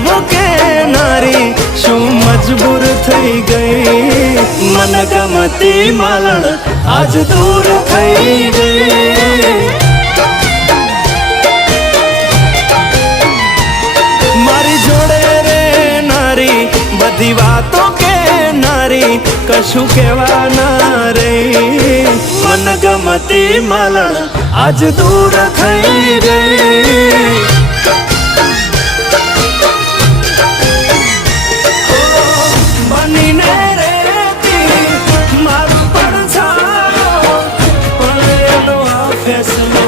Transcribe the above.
જીવો કે નારી શું મજબૂર થઈ ગઈ મન ગમતી માલણ આજ દૂર થઈ ગઈ મારી જોડે રે નારી બધી વાતો કે નારી કશું કહેવાના રે મન ગમતી માલણ આજ દૂર થઈ ગઈ બનીને રેતી મારું પણ છાયો પણ એનો આ ફેસલો